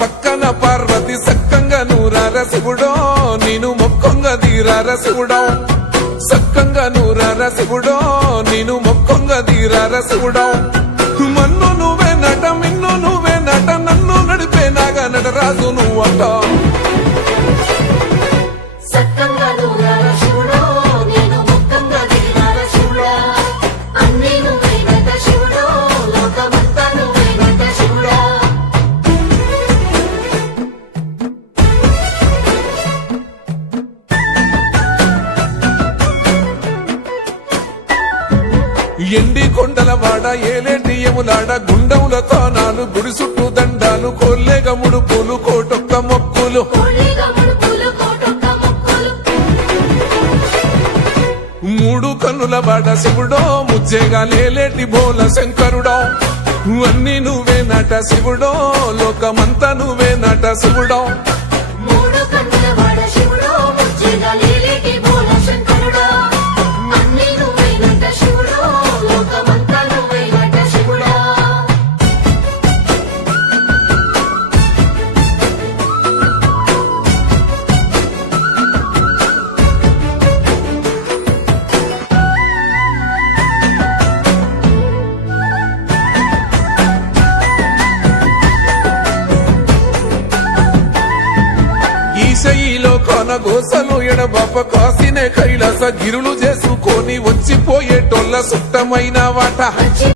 పక్కన పార్వతి సక్కంగా నూరార శివుడో నేను మొక్కొంగ దీరార శివుడో. సక్కంగా నూరార శివుడో నేను మొక్కొంగ దీరార శివుడో. మన్ను నువ్వే నటమి నువ్వేనట శివుడా. ఎండి కొండల వాడ ఏలేటి ఎములాడ గుండముల తోనాలు గుడి చుట్టూ కోటొక్క మొక్కులు. కోళ్ళిగా ముడుపులు, కోటొక్క మొక్కులు. మూడు కన్నుల వాడ శివుడో ముజ్జేగా లేలేటి బోల శంకరుడో. అన్ని నువ్వే నట శివుడో లోకమంతా నువ్వే నట శివుడో. శైలో కనగోసలు ఎడబాప కాసినే కైలాస గిరులు చేసుకొని వచ్చిపోయేటోళ్ళ సుట్టమైన వాట.